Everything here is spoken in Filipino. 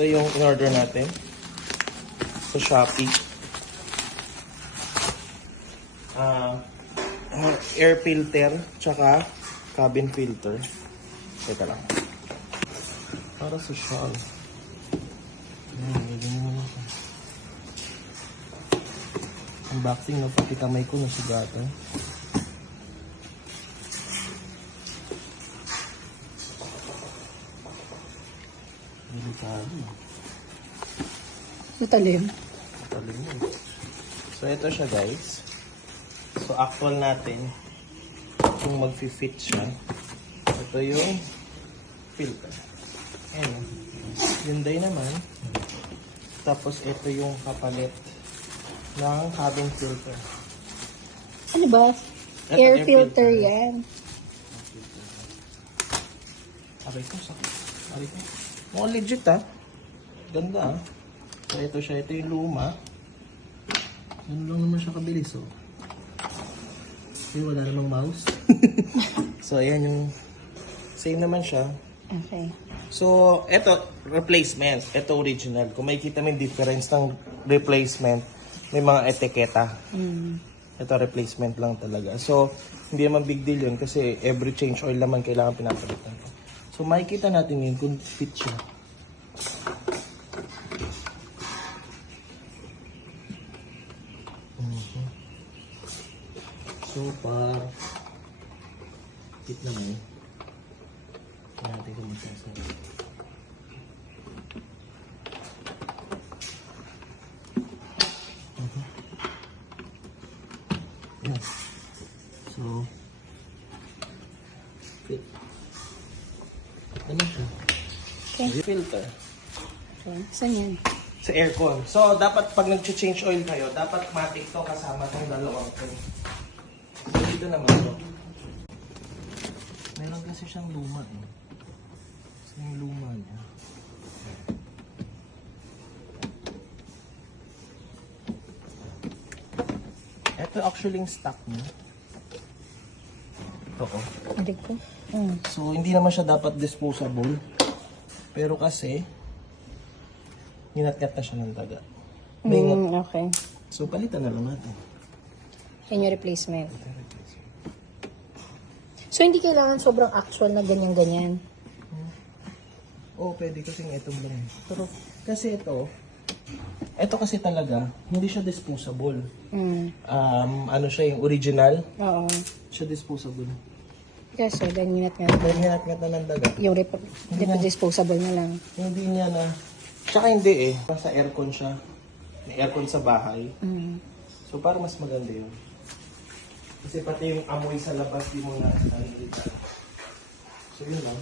ito yung in-order natin sa Shopee. Air filter, tsaka cabin filter. Teka lang. Para sa shawl. Unboxing, no? Pati kamay ko nasugatan. Delikado. Matalim. Matalim mo. So, ito siya, guys. So, actual natin kung mag-fit siya. Ito yung filter. Ayan. Hyundai naman. Tapos, ito yung kapalit ng cabin filter. Ano ba? Ito, Air filter yan. Aray ko, sakit. Aray ko. Mukhang legit, ah. Ganda, ah. So, ito siya. Ito yung luma. Ano lang naman siya kabilis, oh. Kasi wala namang mouse. So, ayan yung... Same naman siya. Okay. So, ito, replacement. Ito original. Kung makikita mo yung difference ng replacement, may mga etiketa. Ito replacement lang talaga. So, hindi naman big deal yun kasi every change oil naman kailangan pinapalitan. So, makikita natin yun kung fit siya. So far, fit naman. Kaya natin kung magsasabi. Yan. So, fit. Ano siya? Okay. Filter. So, saan yan? Sa aircon. So, dapat pag nag-change oil kayo, dapat matic to kasama tong dalawang to. So, dito naman to. Meron kasi siyang luma eh. So, yung luma niya. Ito actually yung stock niya. Ito oh. Hindi ko. So, hindi naman siya dapat disposable. Pero kasi, hinat-ngat na siya ng taga. Okay. So, palitan na lang natin. Yan yung replacement. So, hindi kailangan sobrang actual na ganyan-ganyan. Oo, pwede kasi itong lang. Pero, kasi ito kasi talaga, hindi siya disposable. Ano siya, yung original, Oo. siya disposable. Kasi, ganyan nga. Dahil hinat-ngat na ng daga. Yung disposable na lang. Hindi niya na, tsaka hindi eh. Sa aircon siya. May aircon sa bahay. So, para mas maganda yun. Kasi pati yung amoy sa labas, di mo na nakikita. So, yun lang.